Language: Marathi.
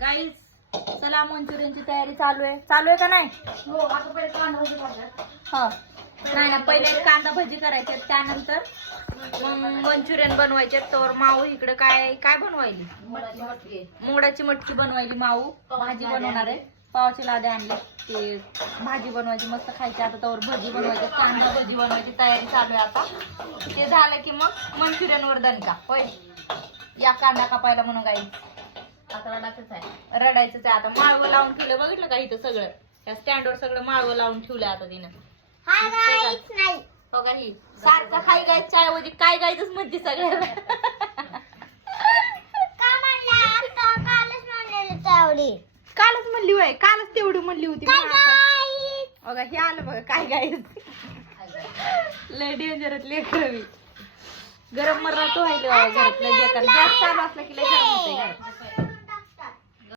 गाईस चला मंचुरियनची तयारी चालू आहे का नाही? हो आता पहिले कांदा भजी करायचा. हा नाही ना, पहिले कांदा भजी करायचे, त्यानंतर मंचुरियन बनवायचे. तर माऊ इकडे काय काय बनवायली? मोडाची मटकी बनवायली. माऊ भाजी बनवणार आहे. पावाची लादे आणले, ते भाजी बनवायची, मस्त खायची. आता तर भजी बनवायची, कांदा भजी बनवायची तयारी चालू आहे. आता ते झालं की मग मंचुरियन वर दणका. होय या कांदा कापायला म्हणून गाई आता रडायचंच आहे. रडायचंच आहे. आता माळवं लावून ठेवलं, बघितलं का इथं सगळं त्या स्टँडवर सगळं माळवं लावून ठेवलंय आता तिनं. हो का, ही सारखं हाय गायच्या ऐवजी काय गायचंच म्हणते सगळ्याला. कालच म्हणली होय, कालच तेवढी म्हणली होती. बघा हे आलं बघा काय गायच. लय डेंजरच लेकर मी. गरम मर्रा तो व्हायला घरातलं बेकार. गॅस चालू असला की लय गरम होतंय घरात.